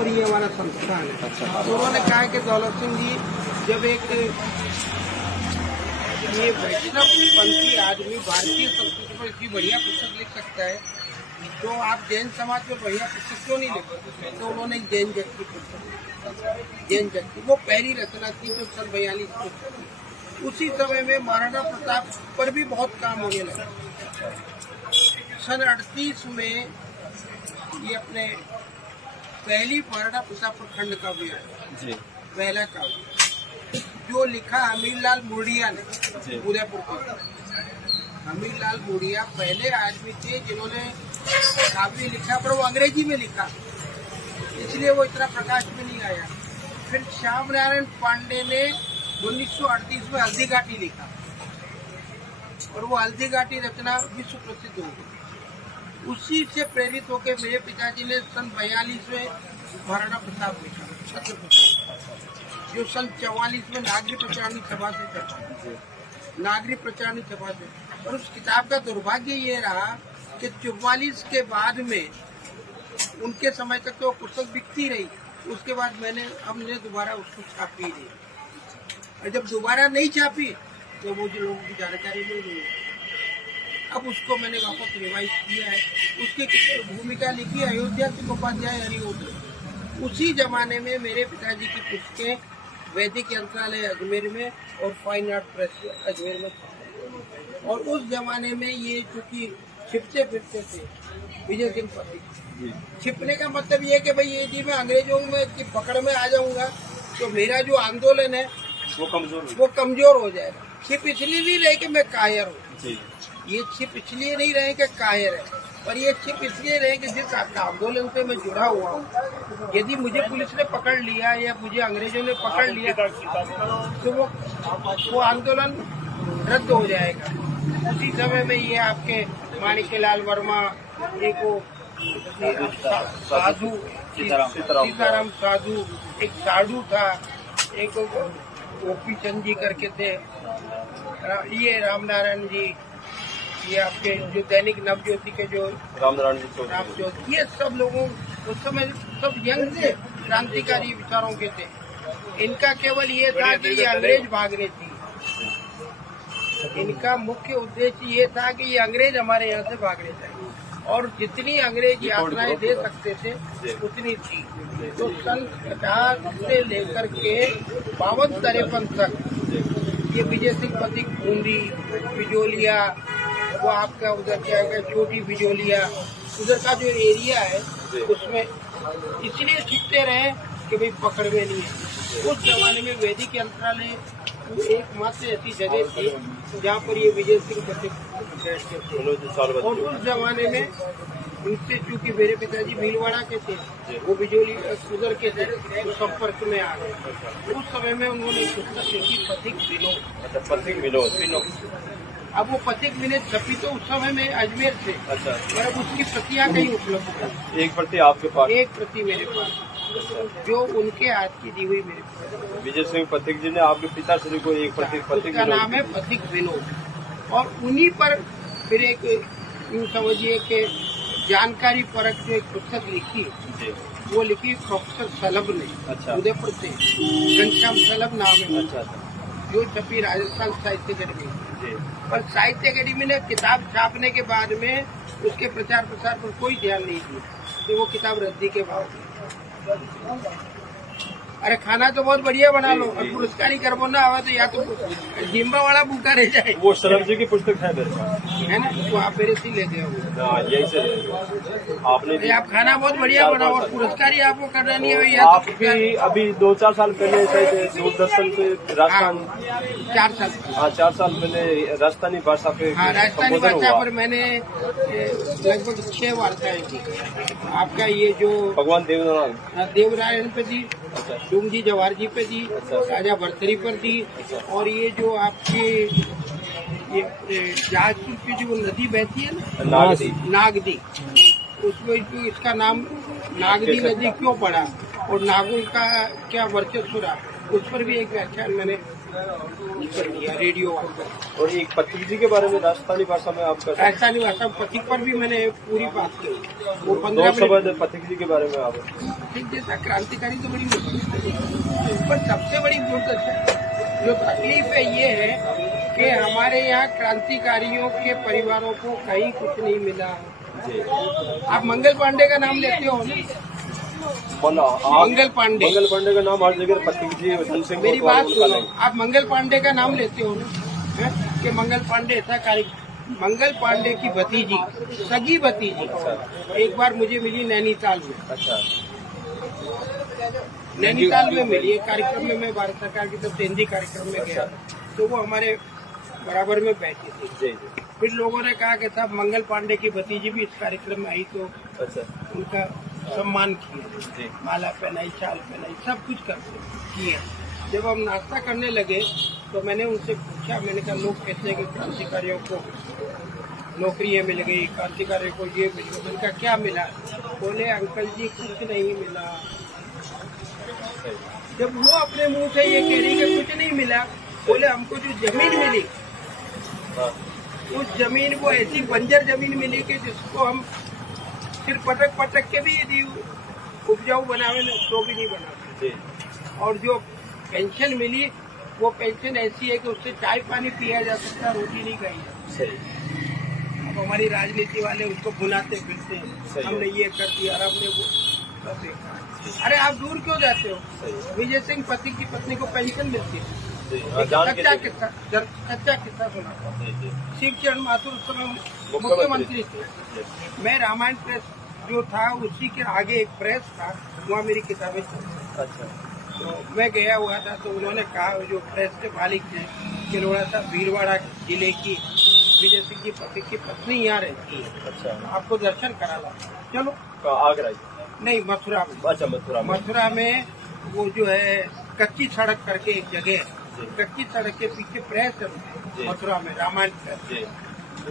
और ये हमारा संस्थान है। अच्छा। तो उन्होंने कहा कि दौलत सिंह जी जब एक ये वैष्णव पंथी आदमी भारतीय संस्कृति पर इतनी बढ़िया पुस्तक लिख सकता है तो आप जैन समाज में बढ़िया पुस्तक क्यों नहीं लिखते? तो उन्होंने जैन जग की पुस्तक लिखी। जैन जग की वो पहली रचना थी जो सन 42 में। उसी समय में महाराणा प्रताप पर भी बहुत काम होने लगा। सन 38 में ये अपने पहली महाराणा प्रताप खंड काव्य है, पहला काव्य जो लिखा अमीरलाल मुर्डिया ने उदयपुर का। अमीरलाल मुर्डिया पहले आदमी थे जिन्होंने काव्य लिखा, पर वो अंग्रेजी में लिखा, इसलिए वो इतना प्रकाश में नहीं आया। फिर श्याम नारायण पांडे ने 1938 में हल्दी घाटी लिखा और वो हल्दी घाटी रचना विश्व प्रसिद्ध हो गई। उसी से प्रेरित होकर मेरे पिताजी ने सन 42 में महाराणा प्रताप लिखा, छत्रप्रताप, जो सन 44 में नागरी प्रचारणी सभा से छपा, नागरी प्रचारणी सभा से। और उस किताब का दुर्भाग्य ये रहा कि 44 के बाद में उनके समय तक तो पुस्तक बिकती रही, उसके बाद हमने दोबारा उसको छापी नहीं, और जब दोबारा नहीं छापी तो मुझे लोगों की जानकारी नहीं मिली। अब उसको मैंने वापस रिवाइज किया है। उसकी भूमिका लिखी अयोध्या के उपाध्याय हरिओद्र। उसी जमाने में मेरे पिताजी की पुस्तकें वैदिक यंत्रालय अजमेर में और फाइन आर्ट प्रेस अजमेर में, और उस जमाने में ये चूंकि छिपते फिरते थे विजय सिंह पथिक। छिपने का मतलब ये कि भाई यदि मैं अंग्रेजों में की पकड़ में आ जाऊंगा तो मेरा जो आंदोलन है वो कमजोर हो जाएगा। छिप इसलिए नहीं रहे कि मैं कायर हूँ, ये छिप इसलिए नहीं रहे कि कायर है, और ये छिप इसलिए रहे कि जिस आंदोलन से मैं जुड़ा हुआ हूँ, यदि मुझे पुलिस ने पकड़ लिया या मुझे अंग्रेजों ने पकड़ लिया तो वो आंदोलन रद्द हो जाएगा। उसी समय में ये आपके माणिक्यलाल वर्मा, एक वो साधु सीताराम साधु, एक साधु था, एक ओपी चंद जी करके थे, ये रामनारायण जी, ये आपके जो दैनिक नवज्योति के जो रामज्योति, ये सब लोगों उस समय सब यंग थे, क्रांतिकारी विचारों के थे। इनका केवल ये था कि ये अंग्रेज भाग रही थी, इनका मुख्य उद्देश्य ये था कि ये अंग्रेज हमारे यहाँ से भागने चाहिए, और जितनी अंग्रेज यात्राएं दे सकते थे उतनी थी। तो सन 50 से लेकर के 52-53 तक ये विजय सिंह पथिक बूंदी, बिजोलिया, वो आपका उधर क्या है छोटी बिजोलिया, उधर का जो एरिया है उसमें इसलिए छिपते रहे कि भाई पकड़ में नहीं है। उस जमाने में वैदिक यंत्रालय एकमात्र ऐसी जगह थी जहाँ पर ये विजय सिंह पथिक बैठते थे। और उस जमाने में उनसे चूंकि मेरे पिताजी भीलवाड़ा के थे, वो बिजोली उधर के थे, तो संपर्क में आ गए। उस समय में उन्होंने पुस्तक लिखी पथिक विनोद। अब वो पथिक विनोद छपी तो उस समय में अजमेर से, पर अब उसकी प्रतियां कहीं उपलब्ध है। एक प्रति आपके पास? एक प्रति मेरे पास, जो उनके हाथ की दी हुई मेरे पास। विजय सिंह पथिक जी ने आपके पिताश्री को एक प्रति का नाम है पथिक विनोद, और उन्हीं पर फिर एक यूँ समझिए कि जानकारी परक जो एक पुस्तक लिखी, वो लिखी प्रोफेसर सलब ने, उदयपुर से, घनश्याम सलब नाम है, जो छपी राजस्थान साहित्य अकेडमी। पर साहित्य अकेडमी ने किताब छापने के बाद में उसके प्रचार प्रसार पर कोई ध्यान नहीं दिया, तो वो किताब रद्दी के बाद। अरे खाना तो बहुत बढ़िया बना लो, और पुरस्कार ही करबो ना आवा तो या तो जिम्बा वाला भूखा रह जाए। वो शरद जी की पुस्तक है मेरे पास, है ना, तो आप मेरे से ले गए हो। यही से आपने आप खाना बहुत बढ़िया बनाओ और पुरस्कार ही आपको करना नहीं है। आप भी अभी 2-4 साल पहले शायद दूरदर्शन से राजस्थान 4 साल, हाँ 4 साल पहले राजस्थानी भाषा पे, हाँ राजस्थानी भाषा पर मैंने लगभग 6 वार्ताएं की। आपका ये जो भगवान देवनारायण पे दी, डूंगजी जवाहर जी पे दी, राजा भरतरी पर दी, और ये जो आपके ये जहाजपुर की जो नदी बहती है ना, नागदी, उसमें इसका नाम नागदी नदी क्यों पड़ा और नागों का क्या वर्चस्व रहा, उस पर भी एक व्याख्यान मैंने निकल दिया रेडियो वाला। और एक पथिक जी के बारे में राजस्थानी भाषा में आपका ऐसा नहीं भाषा पथिक पर भी मैंने पूरी बात की। वो 15 दो मिनट शब्द पथिक जी के बारे में आप पथिक जैसा क्रांतिकारी तो बड़ी मुश्किल है। पर सबसे बड़ी जो तकलीफ है ये है कि हमारे यहाँ क्रांतिकारियों के परिवारों को कहीं कुछ नहीं मिला। जी आप मंगल पांडे का नाम लेते हो ना? मंगल पांडे का नाम हर जगह पथिक जी धन सिंह मेरी बात सुनो, आप मंगल पांडे का नाम लेते हो ना हैं? कि मंगल पांडे ऐसा कार्य। मंगल पांडे की भतीजी, सगी भतीजी, एक बार मुझे मिली नैनीताल में। अच्छा, नैनीताल में मिली एक कार्यक्रम में, मैं भारत सरकार की तरफ से हिंदी कार्यक्रम में गया, तो वो हमारे बराबर में बैठी थी। जी फिर लोगों ने कहा कि साहब मंगल पांडे की भतीजी भी इस कार्यक्रम में आई, तो अच्छा, उनका सम्मान किया, माला पहनाई, शाल पहनाई, सब कुछ किया। जब हम नाश्ता करने लगे तो मैंने उनसे पूछा, मैंने कहा लोग कहते हैं कि क्रांतिकारियों को नौकरियाँ मिल गई, क्रांतिकारियों को ये मिल गया। मैंने कहा क्या मिला? बोले अंकल जी कुछ नहीं मिला। जब वो अपने मुंह से ये कह रही कि कुछ नहीं मिला, बोले हमको जो जमीन मिली, उस जमीन को ऐसी बंजर जमीन मिली कि जिसको हम फिर पटक के भी यदि उपजाऊ बनावे तो भी नहीं बनाते। और जो पेंशन मिली, वो पेंशन ऐसी है कि उससे चाय पानी पिया जा सकता, रोटी नहीं खाई जा सकती। अब हमारी राजनीति वाले उसको बुलाते फिरते हैं, हमने ये कर दिया, हमने वो सब देखा। अरे आप दूर क्यों जाते हो? विजय सिंह पति की पत्नी को पेंशन मिलती है। कच्चा किस्सा सुना। शिवचरण माथुर उस समय मुख्यमंत्री थे। मैं रामायण प्रेस जो था उसी के आगे एक प्रेस था, वहाँ मेरी किताबें थी। अच्छा, तो मैं गया हुआ था, तो उन्होंने कहा, जो प्रेस के मालिक थे, किरोड़ा था, भीलवाड़ा जिले की विजय सिंह की पति की पत्नी यहाँ रहती है। अच्छा, आपको दर्शन करा ला। चलो। आगरा नहीं, मथुरा में। अच्छा, मथुरा में वो जो है कच्ची सड़क करके एक जगह है, कच्ची सड़क के पीछे प्रेस है मथुरा में, रामायण प्रेस। तो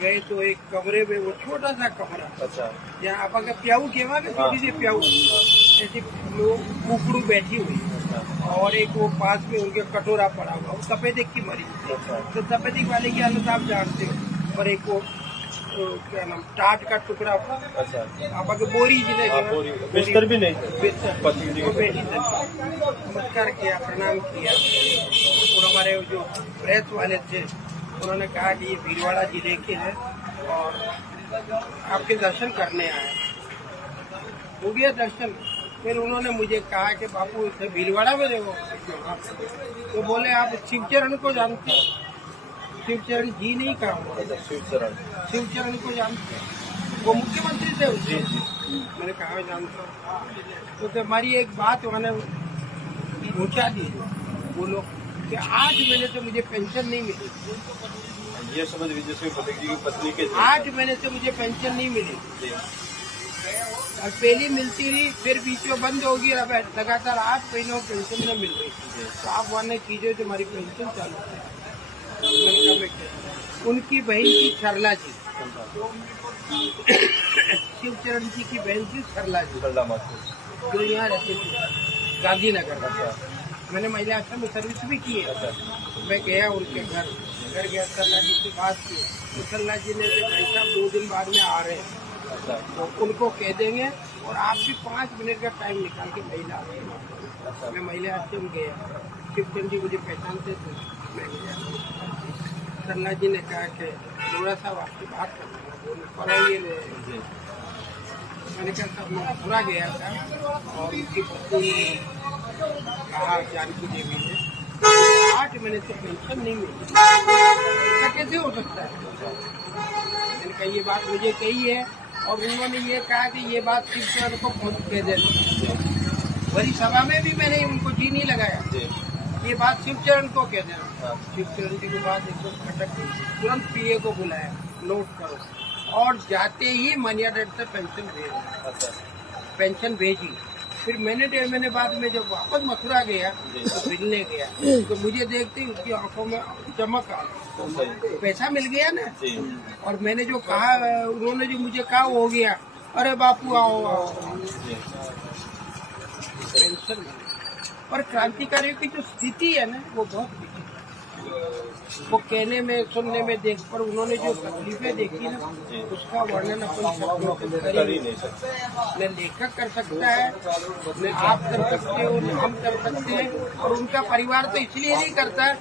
गए तो एक कमरे में, वो छोटा सा कमरा, अच्छा, जहाँ आप अगर प्याऊ केवा में छोटी सी प्याऊ, ऐसी कुकड़ू बैठी हुई, और एक वो पास में उनके कटोरा पड़ा हुआ, वो तपेदिक की मरी। तो तपेदिक वाले की हालत आप जानते हो। और एक वो क्या नाम, टाट का टुकड़ा, अच्छा, आप अगर बोरी बिस्तर भी नहीं, नमस्कार किया, प्रणाम किया। और हमारे जो प्रेस वाले थे, उन्होंने कहा कि ये भीलवाड़ा जिले के हैं और आपके दर्शन करने आए। हो गया दर्शन। फिर उन्होंने मुझे कहा कि बापू इसे भीलवाड़ा में रहो। तो बोले आप शिवचरण को जानते हो? शिवचरण जी नहीं कहा। शिवचरण को जानते हैं, वो मुख्यमंत्री थे उसके। मैंने कहा जानता हूँ। तो हमारी एक बात उन्होंने पहुँचा दी, बोलो कि 8 महीने से मुझे पेंशन नहीं मिली। ये समझ लीजिए जी की पत्नी के 8 महीने से मुझे पेंशन नहीं मिली, और पहली मिलती रही, फिर बीच में बंद होगी। अब लगातार 8 महीनों पेंशन न मिल रही थी। तो आप वाने कीजिए जो हमारी पेंशन चालू है। उनकी बहन की सरला जी, शिवचरण जी की बहन थी सरला जी, जो यहाँ रहती थी गांधीनगर में। मैंने महिला आश्रम में सर्विस भी की है। मैं गया उनके घर गया, सरला जी से बात की। तो सरला जी ने कहा भाई साहब 2 दिन बाद में आ रहे हैं, तो उनको कह देंगे, और आप भी 5 मिनट का टाइम निकाल के महिला आश्रम। मैं महिला आश्रम गया, शिवचरण जी मुझे पहचानते थे, मैं गया। सरला जी ने कहा कि लोड़ा साहब आपकी बात करना, मैंने कहा साहब मैं मथुरा गया था, और उसकी पत्नी कहा जानकी देवी ने 8 महीने से पेंशन नहीं मिली, ऐसा कैसे हो सकता है? मैंने कहा ये बात मुझे कही है, और उन्होंने ये कहा कि ये बात शिवचरण को कह देना। बड़ी सभा में भी मैंने उनको जी नहीं लगाया, ये बात शिवचरण को कह देना। शिवचरण जी की बात एकदम खटक गई, तुरंत पीए को बुलाया, नोट करो, और जाते ही मनी ऑर्डर से पेंशन भेजी। फिर मैंने 1.5 महीने बाद में जब वापस मथुरा गया, तो मिलने गया, तो मुझे देखते ही उसकी आंखों में चमक आ गई, पैसा मिल गया ना। और मैंने जो कहा, उन्होंने जो मुझे कहा वो हो गया। अरे बापू आओ, पेंशन और क्रांतिकारियों की जो स्थिति है ना वो बहुत विचित्र है। वो कहने में सुनने में देख पर उन्होंने जो तकलीफें देखी ना उसका वर्णन अपन शब्दों से कर ही नहीं सकते। न लेखक कर सकता है, न आप कर सकते हो, न हम कर सकते हैं, और उनका परिवार तो इसलिए नहीं करता है